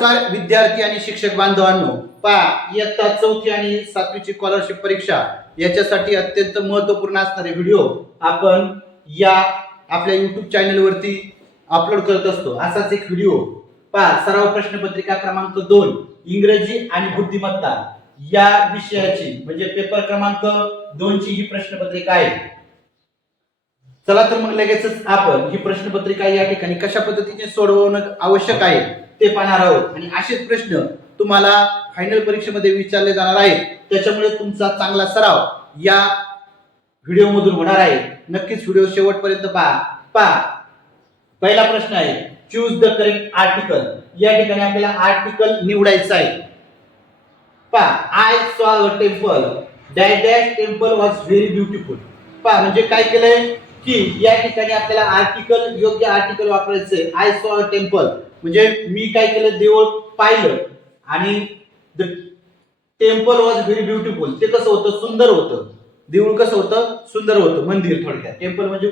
नमस्कार विद्यार्थी आणि शिक्षक बांधवांनो, पहा इयत्ता 4थी आणि 7वीची स्कॉलरशिप परीक्षा याच्यासाठी अत्यंत महत्त्वपूर्ण असणारे व्हिडिओ आपण या आपल्या YouTube चॅनल वरती अपलोड करत असतो। असाच एक व्हिडिओ पहा, सराव प्रश्नपत्रिका क्रमांक 2 इंग्रजी आणि बुद्धिमत्ता या विषयाची म्हणजे पेपर क्रमांक 2 ची ही प्रश्नपत्रिका आहे। चला तर मग लगेचच आपण ही प्रश्नपत्रिका या ठिकाणी कशा पद्धतीने सोडवणं आवश्यक आहे ते पाहणार आहोत आणि असेच प्रश्न तुम्हाला फायनल परीक्षेमध्ये विचारले जाणार आहेत। त्याच्यामुळे तुमचा चांगला सराव या व्हिडिओ मधून होणार आहे। नक्कीच व्हिडिओ शेवटपर्यंत पहा। पहिला प्रश्न आहे, चूज द करेक्ट आर्टिकल। या ठिकाणी आपल्याला आर्टिकल निवडायचा आहे। पहा, I saw a temple, dash dash temple was very beautiful. पहा म्हणजे काय केलंय की या ठिकाणी आपल्याला आर्टिकल, योग्य article वापरायचंय। I saw a temple म्हणजे मी काय केलं, देऊळ पाहिलं आणि the temple was very beautiful, ते कसं होतं, सुंदर होतं। देऊळ कसं होतं, सुंदर होतं। मंदिर, थोडक्यात टेम्पल म्हणजे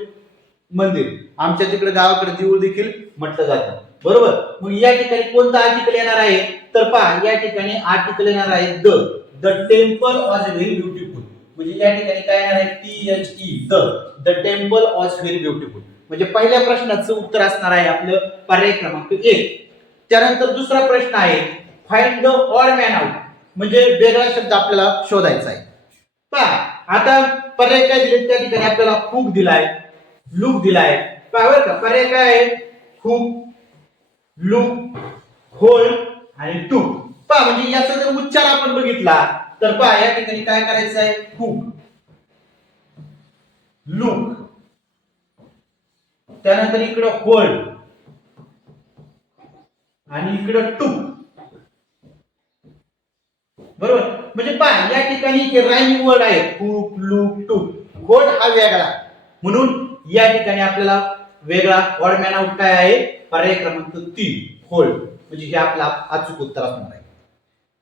मंदिर। आमच्या तिकडे गावाकडे देऊळ देखील म्हटलं जातं, बरोबर। मग या ठिकाणी कोणतं आर्टिकल येणार आहे, तर पहा या ठिकाणी आर्टिकल येणार आहे the temple was very beautiful. म्हणजे या ठिकाणी काय येणार आहे, THE the temple was very beautiful. म्हणजे पहिल्या प्रश्नाचं उत्तर असणार आहे आपलं पर्याय क्रमांक 1। त्यानंतर दुसरा प्रश्न आहे, find the odd man out. म्हणजे वेगळा शब्द आपल्याला शोधायचा आहे। पहा आता पर्याय काय दिले, त्या ठिकाणी आपल्याला हुक दिलाय, लुक दिलाय। पहा बरं का, पर्याय काय आहे, हुक, लुक, होल्ड आणि टू। पहा म्हणजे याचा जर उच्चार आपण बघितला तर पहा या ठिकाणी काय करायचं आहे, हुक, लुक, त्यानंतर इकडे होल्ड आणि इकडे टू, बरोबर। म्हणजे पहा या ठिकाणी हे रायमिंग वर्ड आहे, हुक, लुक, टू। होल्ड हा वेगळा, म्हणून या ठिकाणी आपल्याला वेगळा ऑड मॅन आउट काय आहे, पर्याय क्रमांक 3 होल्ड। म्हणजे हे आपला अचूक उत्तर असणार आहे।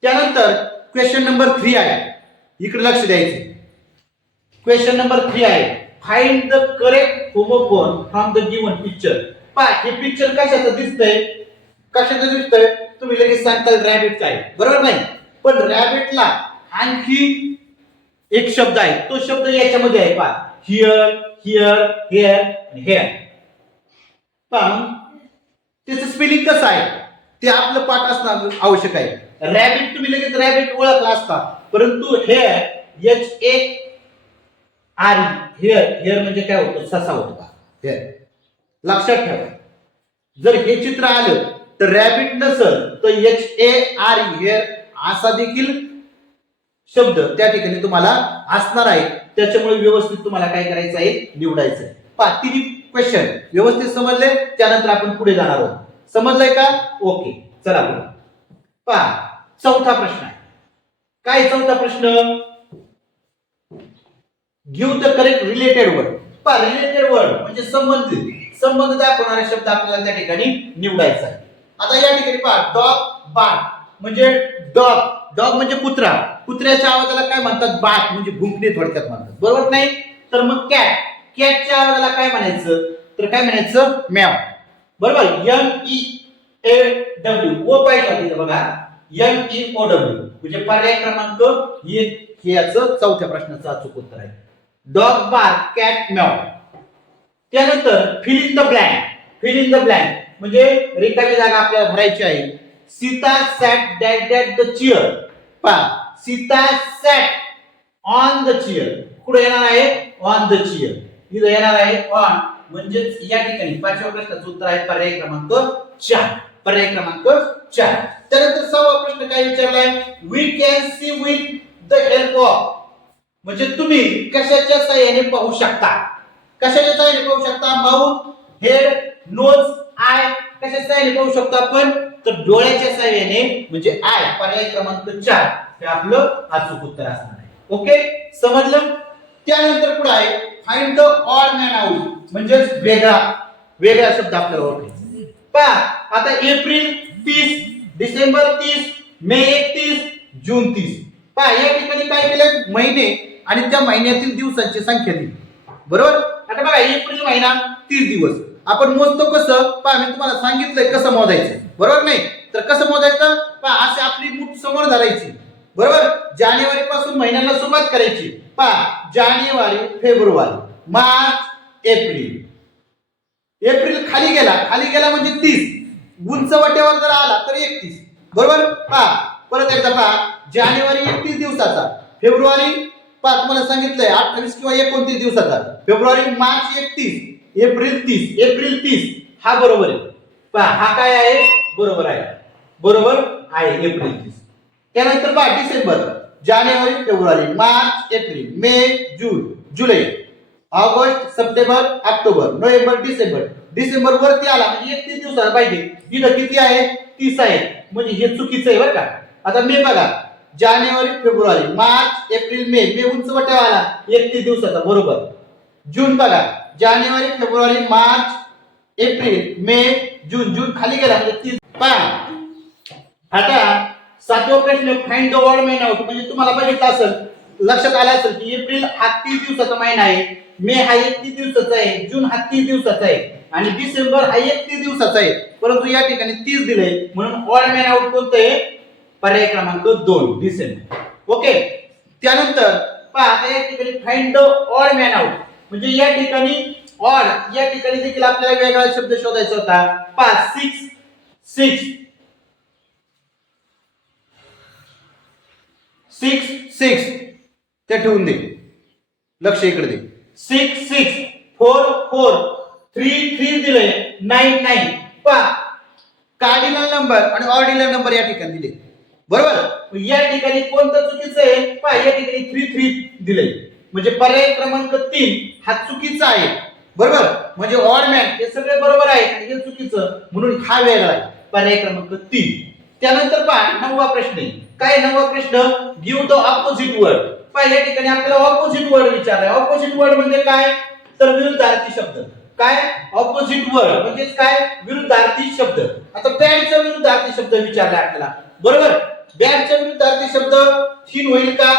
त्यानंतर क्वेश्चन नंबर 3 आहे, इकडे लक्ष द्यायचे। क्वेश्चन नंबर 3 आहे, find the correct homophone from the given picture. पहा हे पिक्चर कशाचं दिसतंय, कशाचं दिसतंय, तुम्ही लगेच सांगताल रॅबिटचं आहे, बरोबर नाही। पण रॅबिटला आणखी एक शब्द आहे, तो शब्द याच्यामध्ये आहे। पहा हिअर, हिअर, हेअर आणि हेअर। पहा त्याचं स्पेलिंग कसं आहे ते आपलं पाठ असणं आवश्यक आहे। रॅबिट तुम्ही लगेच रॅबिट ओळखला असता, परंतु हेअर HARE, हेअर, हेअर म्हणजे काय होतं, ससा होतो। हेअर लक्षात ठेवा, जर हे चित्र आलं तर रॅबिट नसल तर HARE, हेअर असा देखील शब्द त्या ठिकाणी तुम्हाला असणार आहे। त्याच्यामुळे व्यवस्थित तुम्हाला काय करायचं आहे, निवडायचं आहे। पहा तिन्ही क्वेश्चन व्यवस्थित समजले, त्यानंतर आपण पुढे जाणार आहोत। समजलंय का? ओके, चला पुढे। पहा चौथा प्रश्न आहे, काय चौथा प्रश्न, give the correct related word. पहा रिलेटेड वर्ड म्हणजे संबंधित, संबंध दाखवणारा शब्द आपल्याला त्या ठिकाणी निवडायचा आहे। आता या ठिकाणी पहा डॉग, बार्क म्हणजे डॉग, डॉग म्हणजे कुत्रा, कुत्र्याच्या आवाजाला काय म्हणतात, बार्क म्हणजे भुंकणे थोडक्यात म्हणतात, बरोबर नाही। तर मग कॅट, कॅटच्या आवाजाला काय म्हणायचं, तर काय म्हणायचं, मॅव, बरोबर। MEAW, ओ पाहिजे होती बघा, MEOW म्हणजे पर्याय क्रमांक हे याचं चौथ्या प्रश्नाचं अचूक उत्तर आहे। Dog, bark, cat, meow. त्यानंतर fill in the blank, fill in the blank म्हणजे रिकामी जागा आपल्याला भरायची आहे। Sita sat that that the chair. पहा Sita sat on the chair, कुठे येणार आहे, ऑन द चेअर, इथे येणार आहे ऑन। म्हणजे या ठिकाणी पाचव्या प्रश्नाचं उत्तर आहे पर्याय क्रमांक 4, पर्याय क्रमांक 4। त्यानंतर 6वा प्रश्न काय विचारलाय, we can see with the help of, म्हणजे तुम्ही कशाच्या सहाय्याने पाहू शकता, कशाच्या सहाय्याने पाहू शकता, माउथ, हेड, नोज, आय, कशाच्या सहाय्याने पाहू शकतो आपण, तर डोळ्याच्या सहाय्याने म्हणजे आय, पर्याय क्रमांक 4 हे आपलं अचूक उत्तर असणार आहे। ओके, समजलं। त्यानंतर पुढे आहे find the odd man out म्हणजे वेगळा, वेगळा शब्द आपल्याला ओळखायचा। पहा आता एप्रिल 30, डिसेंबर 30, मे 31, जून 30। पहा या ठिकाणी काय केलं, महिने आणि त्या महिन्यातील दिवसांची संख्या दिली, बरोबर। आता बघा एप्रिल महिना 30 दिवस, आपण मोजतो कसं, पहा मी तुम्हाला सांगितलंय कसं मोजायचं, बरोबर नाही। तर कसं मोजायचं पहा, असे आपली मूठ समोर धरायची बरोबर. जानेवारी पासून महिन्याला सुरुवात करायची पहा, जानेवारी फेब्रुवारी मार्च एप्रिल. एप्रिल खाली गेला म्हणजे 30, उंच वाट्यावर जर आला तर 31 बरोबर. पहा परत एकदा पहा, जानेवारी 31 दिवसाचा, फेब्रुवारी पहा तुम्हाला सांगितलंय 28 किंवा 29 दिवसाचा, फेब्रुवारी मार्च 31, एप्रिल 30 हा बरोबर आहे. पहा हा काय आहे, बरोबर आहे एप्रिल 30. त्यानंतर पहा डिसेंबर, जानेवारी फेब्रुवारी मार्च एप्रिल मे जून जुलै August September October November December वरती आला म्हणजे 31 दिवसाला पाहिजे. इथं किती आहे, 30 आहे, म्हणजे हे चुकीचं आहे बरं का. आता मे बघा, जानेवारी फेब्रुवारी मार्च एप्रिल मे उंच वाट्यावर आला 31 दिवसाचा बरोबर. जून बघा, जानेवारी फेब्रुवारी मार्च एप्रिल मे जून खाली गेला म्हणजे 30. पहा आता 7वा प्रश्न, find the odd man out. म्हणजे तुम्हाला बघितलं असेल, लक्षात आलं असेल की एप्रिल हा 30 दिवसाचा महिना आहे, मे हा 31 दिवसाचा आहे, जून हा 30 दिवसाचा आहे आणि डिसेंबर हा 31 दिवसाचा आहे. परंतु या ठिकाणी 30 दिले म्हणून ऑड मॅन आउट कोणतं आहे, पर्याय क्रमांक 2 डिसेंबर. ओके. त्यानंतर पहा आता या ठिकाणी find the odd man out म्हणजे या ठिकाणी ऑड, या ठिकाणी देखील आपल्याला वेगळा शब्द शोधायचा होता. पहा 6 ते ठेवून दे, लक्ष इकडे दे. 6 4 3 दिले 9 पहा कार्डिनल नंबर आणि ऑर्डिनल नंबर या ठिकाणी दिले बरोबर. या ठिकाणी कोणतं चुकीचं आहे पहा, या ठिकाणी 3 दिले म्हणजे पर्याय क्रमांक 3 हा चुकीचा आहे बरोबर. म्हणजे ऑड मॅन हे सगळे बरोबर आहे आणि हे चुकीचं म्हणून हा वेगळा आहे, पर्याय क्रमांक 3. त्यानंतर पहा 9वा प्रश्न आहे. काय 9वा प्रश्न, गिव्ह द ऑपोजिट वर्ड. पहा या ठिकाणी आपल्याला ऑपोजिट वर्ड विचारलाय. ऑपोजिट वर्ड म्हणजे काय, तर विरुद्धार्थी शब्द. काय ऑपोजिट वर्ड म्हणजे काय, विरुद्धार्थी शब्द. आता बॅडचा विरुद्धार्थी शब्द विचारला आपल्याला बरोबर. बॅडचा विरुद्धार्थी शब्द थिन होईल का,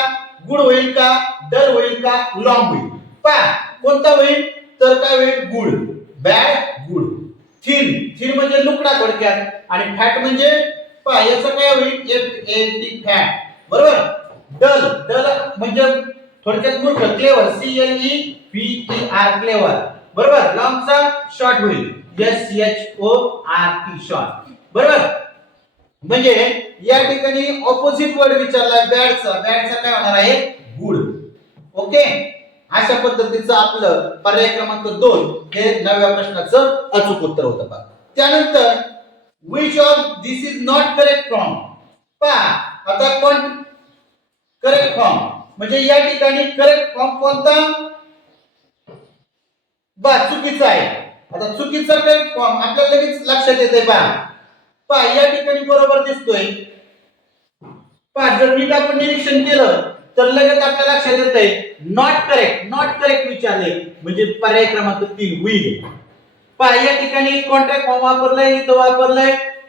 गुड होईल का, डल होईल का, लॉंग होईल. पहा कोणता होईल, तर काय होईल, गुड. Bad good. थिन म्हणजे लुकडा थोडक्यात आणि फॅट म्हणजे पहा याचं काय होईल, FAT फॅट बरोबर. डल म्हणजे थोडक्यात मूर्ख, क्लेवर, CLEVER क्लेवर बरोबर. लॉंगचा शॉर्ट होईल, SHORT शॉर्ट बरोबर. म्हणजे या ठिकाणी ऑपोजिट वर्ड विचारलाय बॅडचा काय होणार आहे, गुड. ओके. अशा पद्धतीचं आपलं पर्याय क्रमांक 2 हे 9व्या प्रश्नाचं अचूक उत्तर होतं पहा. त्यानंतर which of this is not correct form. पहा आता कोण करेक्ट फॉर्म म्हणजे या ठिकाणी करेक्ट फॉर्म कोणता, चुकीचा आहे. आता चुकीचा करेक्ट फॉर्म आपल्याला लगेच लक्षात येते. पहा या ठिकाणी बरोबर दिसतोय. पहा जर नीट आपण निरीक्षण केलं तर लगेच आपल्याला लक्षात येते नॉट करेक्ट विचारले म्हणजे पर्याय क्रमांक 3 होईल. पहा या ठिकाणी कॉन्ट्रॅक्ट फॉर्म वापरलाय,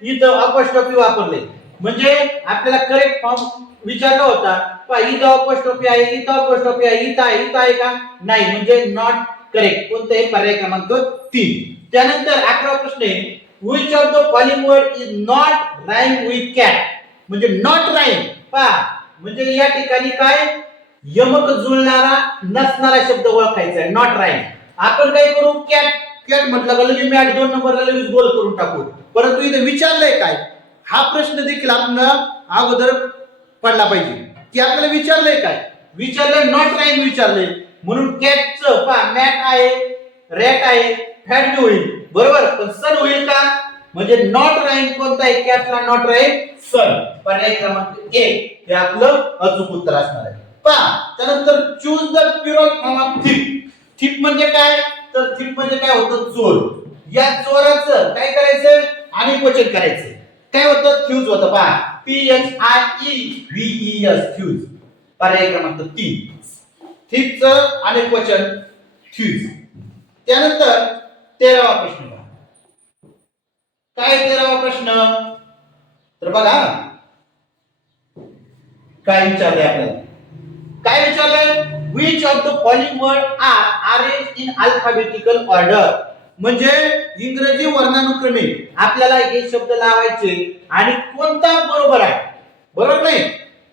इथं अपॉस्ट्रोफी वापरले म्हणजे आपल्याला करेक्ट फॉर्म विचारला होता. पहा इथं अपॉस्ट्रोफी आहे, इथं अपॉस्ट्रोफी आहे, इथं आहे का, नाही म्हणजे नॉट करेक्ट. कोणतं आहे, पर्याय क्रमांक 3. त्यानंतर 11वा प्रश्न आहे, which of the following word is not rhyme with cat. म्हणजे नॉट राईम. पहा म्हणजे या ठिकाणी काय, यमक जुळणारा नसणारा शब्द ओळखायचा आहे, नॉट राईम. आपण काय करू, कॅट म्हटलं का लगेच मॅट 2 नंबरला लगेच गोल करून टाकू. परंतु इथे विचारलंय काय, हा प्रश्न देखील आपल्याला अगोदर पडला पाहिजे की आपल्याला विचारलंय काय, विचारलंय नॉट राईम विचारलंय म्हणून कॅटचं पहा मॅट आहे, रॅट आहे, फॅट बी होईल बरोबर. पण सन होईल का, म्हणजे नॉट राईम कोणता आहे, कॅटला नॉट राईम सन. पर्याय क्रमांक 1 हे आपलं अचूक उत्तर असणार आहे. पहा त्यानंतर choose the pure form of thief म्हणजे काय, तर थिप म्हणजे काय होतं, चोर. या चोराचं काय करायचं, अनेक वचन करायचं. काय होतं, फ्यूज होतं. पहा PHIEVES फ्यूज. पर्याय क्रमांक 3 थिपचं अनेक वचन फ्यूज. त्यानंतर 13वा प्रश्न. काय 13वा प्रश्न, तर बघा काय विचारलंय आपल्याला, काय विचारलंय, which of the following word are arranged in alphabetical order. म्हणजे इंग्रजी वर्णानुक्रमे आपल्याला हे शब्द लावायचे आणि कोणता बरोबर आहे, बरोबर नाही.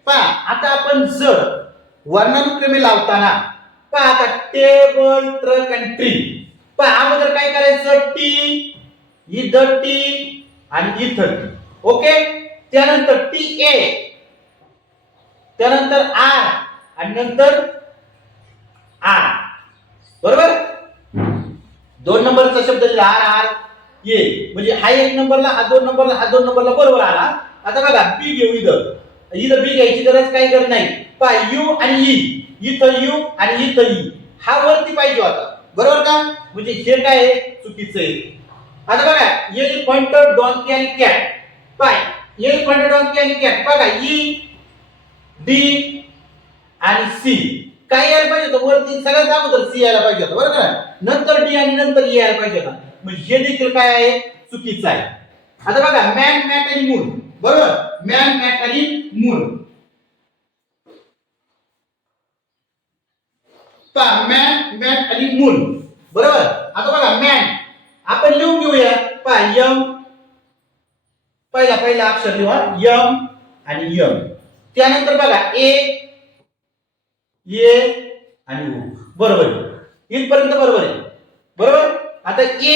पहा आता आपण जर वर्णानुक्रमे लावताना पहा आता टेबल ट्रक आणि ट्री, पहा अगोदर काय करायचं, टी इथं टी आणि इथं टी, ओके. त्यानंतर टी ए, त्यानंतर आर आणि नंतर आर, बरोबर. 2 नंबरचा शब्द दिला आर आर ए, म्हणजे हा 1 नंबरला, हा 2 नंबरला, हा 2 नंबरला बरोबर आला. आता बघा बी घेऊ, इथं बी घ्यायची गरज नाही. पहा यू आणि ई, इथं यू आणि इथं ई, हा वरती पाहिजे होता, बरोबर का. म्हणजे हे काय आहे, चुकीचं आहे. आता बघा एलिफंट डॉन्की आणि कॅट, पाय एलिफंट डॉन्की आणि कॅट, बघा ई डी आणि सी, काय यायला पाहिजे होतं वरती, सगळ्यात अगोदर सी यायला पाहिजे होतं, बरोबर का. नंतर डी आणि नंतर ई यायला पाहिजे होतं, म्हणजे हे देखील काय आहे, चुकीचं आहे. आता बघा मॅन मॅट आणि मून, बरोबर, मॅन मॅट आणि मून, पहा मॅन मॅट आणि मून, बरोबर. आता बघा मॅन आपण लिहून घेऊया, पहा यम, पहिला अक्षर लिहा यम आणि यम. त्यानंतर बघा ए आणि ओ, बरोबर, इथपर्यंत बरोबर आहे, बरोबर. आता ए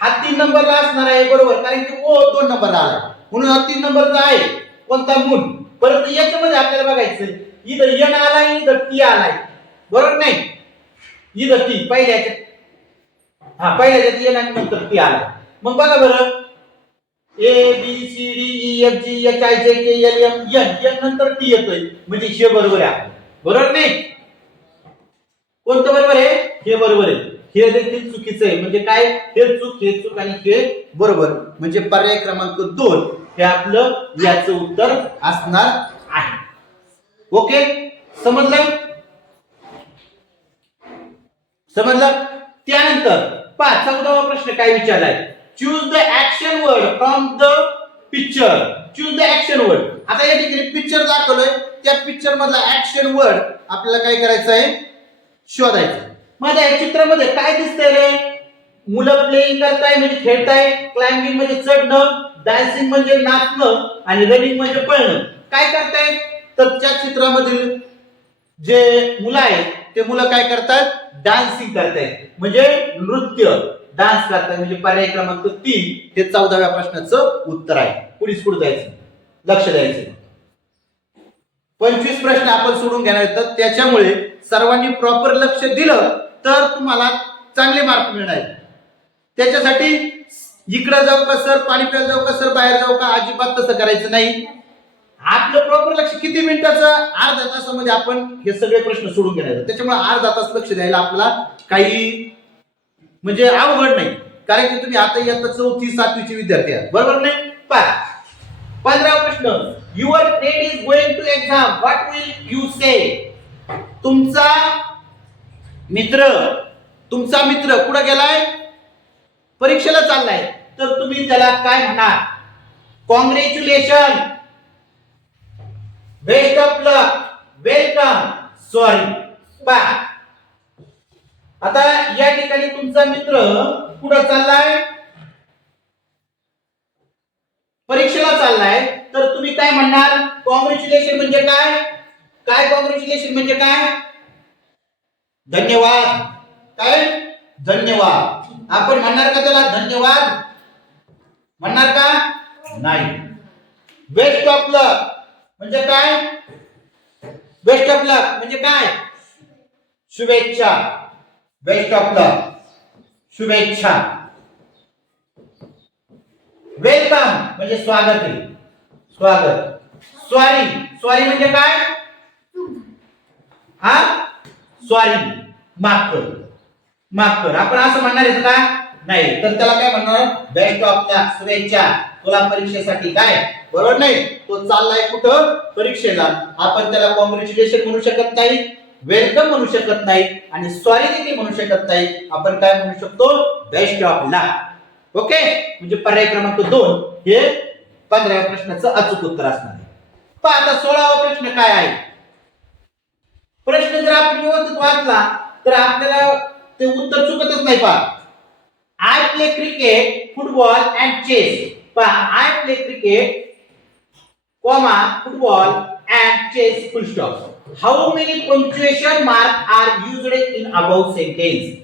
हा 3 नंबरला असणार आहे, बरोबर, कारण की ओ 2 नंबरला आला, म्हणून हा 3 नंबरचा आहे कोणता, मून. परंतु याच्यामध्ये आपल्याला बघायचं इथं एन आलाय, इथं टी आलाय, बरोबर नाही, इथं टी पहिल्याच्या, पहिल्याच्यात एन आणि नंतर टी आला. मग बघा बरं, A B C D E F G H I J K L M N, N नंतर टी येतोय, म्हणजे हे बरोबर आहे, बरोबर नाही. कोणतं बरोबर आहे, हे बरोबर आहे. हे देखील चुकीचं आहे, म्हणजे काय, हे चूक आणि हे बरोबर, म्हणजे पर्याय क्रमांक 2 हे आपलं याचं उत्तर असणार आहे. ओके, समजलं. त्यानंतर 14वा प्रश्न काय विचारलाय, choose the action word from the picture. Choose the action word. आता या ठिकाणी पिक्चर दाखवलंय, त्या पिक्चर मधला ऍक्शन वर्ड आपल्याला काय करायचं आहे, शोधायचं. मग या चित्रामध्ये काय दिसतंय रे, मुलं प्लेइंग करताय म्हणजे खेळताय, क्लाइम्बिंग म्हणजे चढणं, डान्सिंग म्हणजे नाचणं आणि रनिंग म्हणजे पळणं. काय करताय, तर त्या चित्रामधील जे मुलं आहेत ते मुलं काय करतात, डान्सिंग करतायत, म्हणजे नृत्य, डान्स करतायत, म्हणजे पर्याय क्रमांक 3 हे 14व्या प्रश्नाचं उत्तर आहे. पुढे जायचं, लक्ष द्यायचं. 25 प्रश्न आपण सोडून घेणार आहेत, त्याच्यामुळे सर्वांनी प्रॉपर लक्ष दिलं तर तुम्हाला चांगले मार्क मिळणार. त्याच्यासाठी इकडे जाऊ का सर, पाणी प्यायला जाऊ का सर, बाहेर जाऊ का, अजिबात तसं करायचं नाही. आपलं प्रॉपर लक्ष किती मिनिटाचं, अर्धा तासामध्ये आपण हे सगळे प्रश्न सोडून घेणार. त्याच्यामुळे अर्धा तास लक्ष द्यायला आपल्याला काही म्हणजे अवघड नाही, कारण की तुम्ही आता इयत्ता 4थी 7वीचे विद्यार्थी आहात, बरोबर नाही. पहा 15वा प्रश्न, your friend is going to exam, what will you say. तुमचा मित्र कुठे गेलाय, परीक्षेला चाललाय, तर तुम्ही त्याला काय म्हणणार, congratulation, best of luck, welcome, sorry. पहा आता या ठिकाणी तुमचा मित्र कुठे चाललाय, परीक्षेला चाललाय, तर तुम्ही काय म्हणणार, कॉंग्रॅच्युलेशन म्हणजे काय, कॉंग्रॅच्युलेशन म्हणजे काय, धन्यवाद, काय धन्यवाद. आपण म्हणणार का त्याला धन्यवाद, म्हणणार का नाही. बेस्ट ऑफ लक म्हणजे काय, बेस्ट ऑफ लक म्हणजे काय, शुभेच्छा, बेस्ट ऑफ लक, शुभेच्छा. वेलकम म्हणजे स्वागत आहे, स्वागत. सॉरी म्हणजे काय, सॉरी, माफ कर. आपण असं म्हणणार आहे का नाही, तर त्याला काय म्हणणार, बेस्ट ऑफ लक, शुभेच्छा तुला परीक्षेसाठी, काय बरोबर नाही. तो चाललाय कुठं, परीक्षेला. आपण त्याला कॉंग्रॅच्युलेशन म्हणू शकत नाही, वेलकम म्हणू शकत नाही आणि सॉरी देखील म्हणू शकत नाही. आपण काय म्हणू शकतो, बेस्ट ऑफ लक. ओके, म्हणजे पर्याय क्रमांक 2 हे 15व्या प्रश्नाचं अचूक उत्तर असणार आहे. पहा आता 16वा प्रश्न काय आहे. प्रश्न जर आपण व्यवस्थित वाचला तर आपल्याला ते उत्तर चुकतच नाही. पहा I play cricket football and chess. पहा I play cricket comma football and chess full stop. How many punctuation mark are used in about sentence.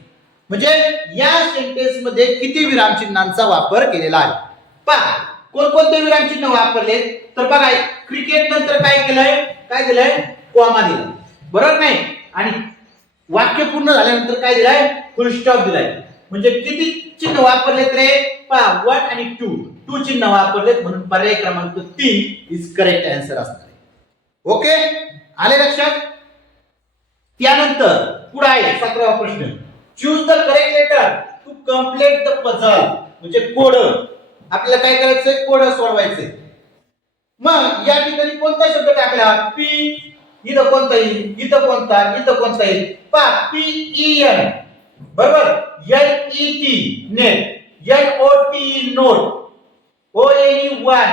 म्हणजे या सेंटेन्स मध्ये किती विरामचिन्हांचा वापर केलेला आहे. पहा कोणकोणते विरामचिन्ह वापरले तर बघा क्रिकेट नंतर काय केलंय काय दिलंय कॉमा दिला बरोबर नाही आणि वाक्य पूर्ण झाल्यानंतर काय दिलाय फुल स्टॉप दिलाय. म्हणजे किती चिन्ह वापरलेत रे पहा 1 आणि 2 चिन्ह वापरलेत म्हणून पर्याय क्रमांक 3 इज करेक्ट आन्सर असणार आहे. ओके आले लक्षात. त्यानंतर पुढे आहे 17वा प्रश्न. Choose the correct letter to complete the puzzle. म्हणजे कोड आपल्याला काय करायचंय कोड सोडवायचे. मग या ठिकाणी कोणता शब्द टाकला पी इथं कोणता येईल इथं कोणता येईल पहा पी ई एन बरोबर N E T net N O T note O N E one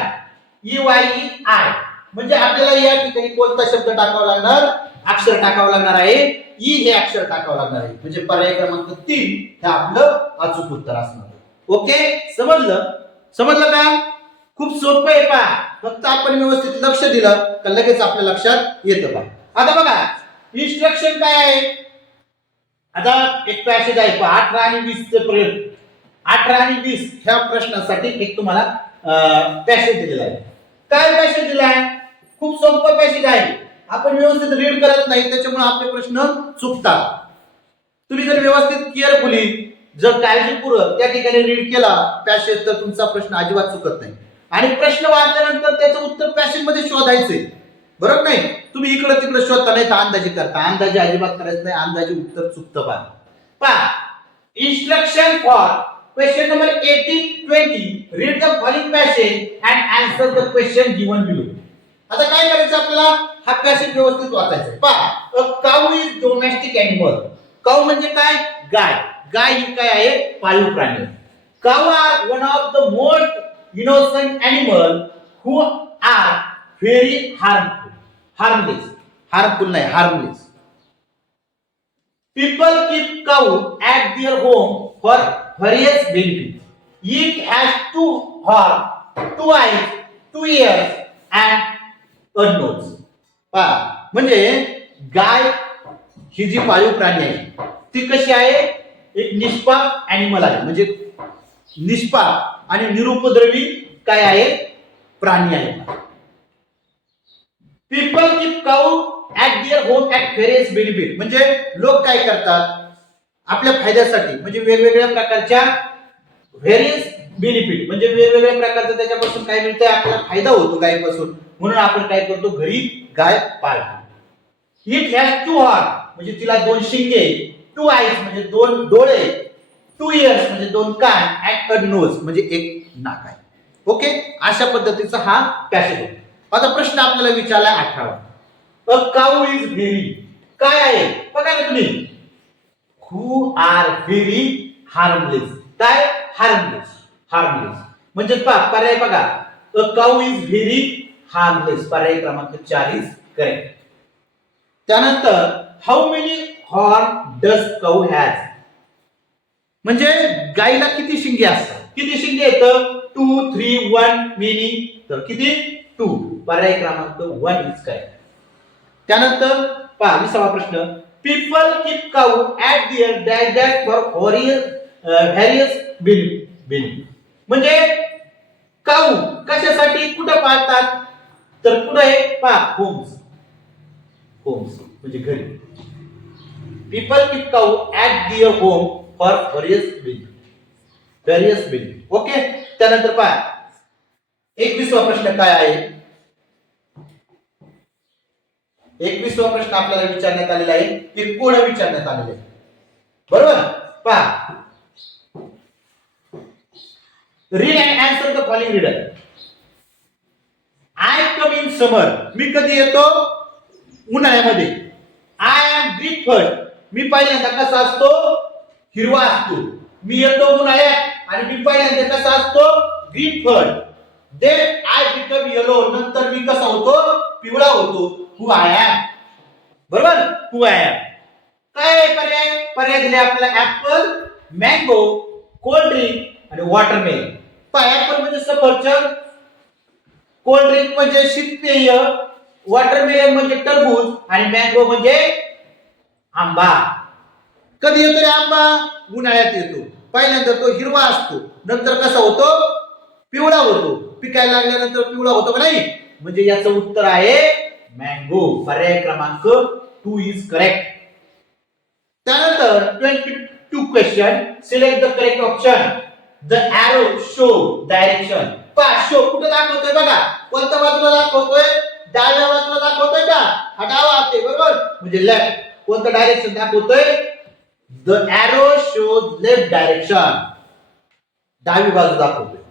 E Y E eye. म्हणजे आपल्याला या ठिकाणी कोणता शब्द टाकावा लागणार अक्षर टाकावं लागणार आहे ई हे अक्षर टाकावं लागणार आहे. म्हणजे पर्याय क्रमांक 3 हे आपलं अचूक उत्तर असणार आहे. ओके समजलं का. खूप सोपं आहे पहा फक्त आपण व्यवस्थित लक्ष दिलं तर लगेच आपल्या लक्षात येतं पहा. आता बघा इन्स्ट्रक्शन काय आहे. आता एक पॅसेज आहे पहा 18 आणि 20 चे प्रयोग. 18 आणि 20 ह्या प्रश्नासाठी एक तुम्हाला पॅसेज दिलेला आहे. काय पॅसेज दिला आहे खूप सोपं पॅसेज आहे. आपण व्यवस्थित रीड करत नाही त्याच्यामुळे आपले प्रश्न चुकतात. तुम्ही जर व्यवस्थित केअरफुली जर काळजीपूर्वक त्या ठिकाणी रीड केला पॅसेज तर तुमचा प्रश्न अजिबात चुकत नाही. आणि प्रश्न वाचल्यानंतर त्याचं उत्तर पॅसेज मध्ये शोधायचे बरोबर नाही. तुम्ही इकडे तिकडे शोधता नाही तर अंदाजे करता. अंदाजे अजिबात करायचं नाही. अंदाजे उत्तर चुकतं पहा. Instruction for question number 18-20 read the following passage and answer the question given below. आता काय करायचं आपल्याला हा पॅसेज व्यवस्थित वाचायचा. पहा a cow is domestic animal. Cow म्हणजे काय गाय ही काय आहे पाळीव प्राणी. Cow are one of the most innocent animal who are very harmless. People keep cow at their home for various benefits. It has 2 horns, 2 eyes, 2 ears and a nose. म्हणजे गाय ही जी पाळीव प्राणी आहे ती कशी आहे एक निष्पाप ॲनिमल आहे. म्हणजे निष्पाप आणि निरुपद्रवी काय आहे प्राणी आहे. People keep cow at their home at various benefit. म्हणजे लोक काय करतात आपल्या फायद्यासाठी म्हणजे वेगवेगळ्या प्रकारच्या व्हेरियस बेनिफिट म्हणजे वेगवेगळ्या प्रकारचं त्याच्यापासून काय मिळतंय आपल्याला फायदा होतो गायीपासून म्हणून आपण काय करतो घरी गाय पाळतो. इट हॅज 2 हॉर्न म्हणजे तिला 2 शिंगे, 2 आईज म्हणजे 2 डोळे, 2 इयर्स म्हणजे 2 कान ऍट अ नोज म्हणजे एक नाक आहे. ओके अशा पद्धतीचा हा पॅसेज आहे. आता प्रश्न आपल्याला विचारलाय 18वा. अ काऊ इज व्हेरी काय आहे बघा ना तुम्ही हु आर व्हेरी हार्मलेस. काय हार्मलेस म्हणजे पर्याय बघा अ काऊ इज व्हेरी हार्मलेस पर्याय क्रमांक 4 इज करेक्ट. त्यानंतर how many horn does cow has. म्हणजे गायीला किती शिंगे असतात किती शिंगे येतं 2 3 1 मेनी तर किती 2 पर्याय क्रमांक 1 इज करेक्ट. त्यानंतर 20वा प्रश्न. People keep cow at their dash dash for various benefit. म्हणजे काऊ कशासाठी कुठे पाळतात तर कुठे आहे होम्स म्हणजे घरी. People keep cow at their home for various benefit. Okay त्यानंतर 21वा प्रश्न काय आहे. 21वा प्रश्न आपल्याला विचारण्यात आलेला आहे की कोड विचारण्यात आलेले आहे बरोबर. पहा read and answer the following reader. I come in summer मी कधी येतो उन्हाळ्यामध्ये. आय एम ग्रीन फर्स्ट मी पहिल्यांदा कसा असतो हिरवा असतो. मी येतो उन्हाळ्यात आणि मी पहिल्यांदा कसा असतो green first. Then I become yellow नंतर मी कसा होतो पिवळा होतो. हु आय एम बरोबर हु आय एम. काय पर्याय दिले आपल्याला ऍपल मँगो कोल्ड ड्रिंक आणि वॉटरमेलन. पहा ऍपल म्हणजे सफरचंद, कोल्ड ड्रिंक म्हणजे शीतपेय, वॉटरमेलन म्हणजे टरबूज आणि मँगो म्हणजे आंबा. कधी येतो रे आंबा? उन्हाळ्यात येतो. पहिल्यांदा तो हिरवा असतो, नंतर कसा होतो? पिवळा होतो. पिकायला लागल्यानंतर पिवळा होतो का नाही? म्हणजे याचं उत्तर आहे मँगो. पर्याय क्रमांक 2 इज करेक्ट. त्यानंतर 22 question, select the correct option. The arrow show direction. पहा शो कुठे दाखवतोय बघा. कोणत्या बाजूला दाखवतोय? डाव्या बाजूला दाखवतोय का? हा डावा आहे बरोबर, म्हणजे लेफ्ट. कोणतं डायरेक्शन दाखवतोय? The arrow shows left direction, डावी बाजू दाखवतोय.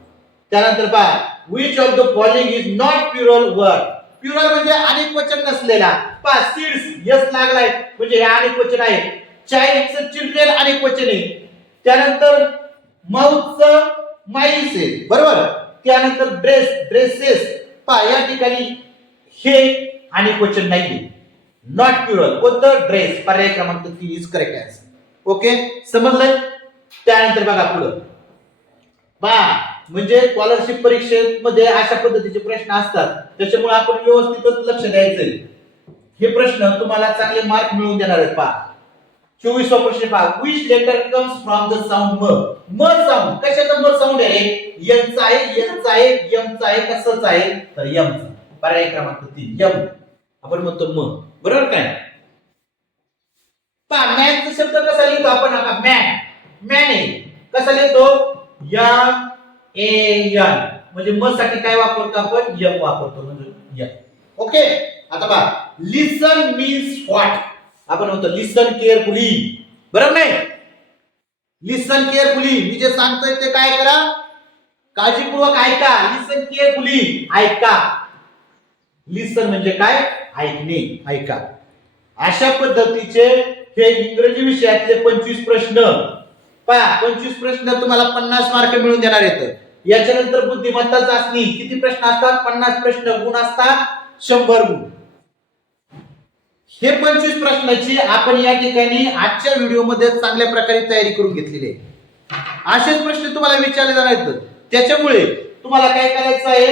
त्यानंतर पहा which of the following is not plural word. Plural म्हणजे अनेक वचन नसलेला. पहा सीड्स यस लागलाय म्हणजे हे अनेक वचन आहे. चाइल्डचं चिल्ड्रन अनेक वचन आहे. त्यानंतर माउथचं माईस आहे बरोबर. त्यानंतर ड्रेस ड्रेसेस. पहा या ठिकाणी हे अनेक वचन नाहीये. नॉट प्युरल कोणतं? ड्रेस. पर्याय क्रमांक 3 इज करेक्ट आन्सर. ओके समजलंय. त्यानंतर बघा पुढे पहा म्हणजे स्कॉलरशिप परीक्षेमध्ये अशा पद्धतीचे प्रश्न असतात, त्याच्यामुळे आपण व्यवस्थितच लक्ष द्यायचंय. हे प्रश्न तुम्हाला चांगले मार्क मिळवून देणार आहेत. पहा 24वा प्रश्न पहा. which letter comes from the sound म. म साऊंड कशाचा म साऊंड आहे? यचा आहे, यचा आहे, यमचा आहे, कसंच आहे? तर यमचा. पर्याय क्रमांक 3 यम. आपण म्हणतो म बरोबर काय? पहा मॅनचा शब्द कसा लिहितो आपण? आता मॅन मॅन आहे कसा लिहितो? या ए एन. म्हणजे म साठी काय वापरतो आपण? यम वापरतो म्हणजे यम. ओके. आता पहा लिसन मीन्स व्हॉट. आपण म्हणतो लिसन केअरफुली बरोबर नाही? लिसन केअरफुली. मी जे सांगतोय ते काय करा? काळजीपूर्वक ऐका. लिसन केअरफुली ऐका. लिसन म्हणजे काय? ऐकणे, ऐका. अशा पद्धतीचे हे इंग्रजी विषयातले 25 प्रश्न. पहा 25 प्रश्न तुम्हाला 50 मार्क मिळून देणार आहेत. याच्यानंतर बुद्धिमत्ता चाचणी. किती प्रश्न असतात? 50 प्रश्न, गुण असतात 100 गुण. हे 25 प्रश्नाची आपण या ठिकाणी आजच्या व्हिडिओमध्ये चांगल्या प्रकारे तयारी करून घेतलेली आहे. असेच प्रश्न तुम्हाला विचारले जाणार आहेत. त्याच्यामुळे तुम्हाला काय करायचं आहे?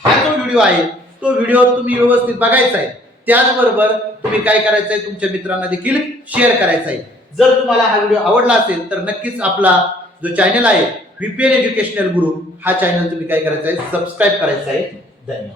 हा जो व्हिडिओ आहे तो व्हिडिओ तुम्ही व्यवस्थित बघायचा आहे. त्याचबरोबर तुम्ही काय करायचं आहे? तुमच्या मित्रांना देखील शेअर करायचं आहे. जर तुम्हाला हा व्हिडिओ आवडला असेल तर नक्कीच आपला जो चॅनल आहे व्हीपीएन एज्युकेशनल गुरु हा चॅनल तुम्ही काय करायचं आहे? सबस्क्राईब करायचा आहे. धन्यवाद.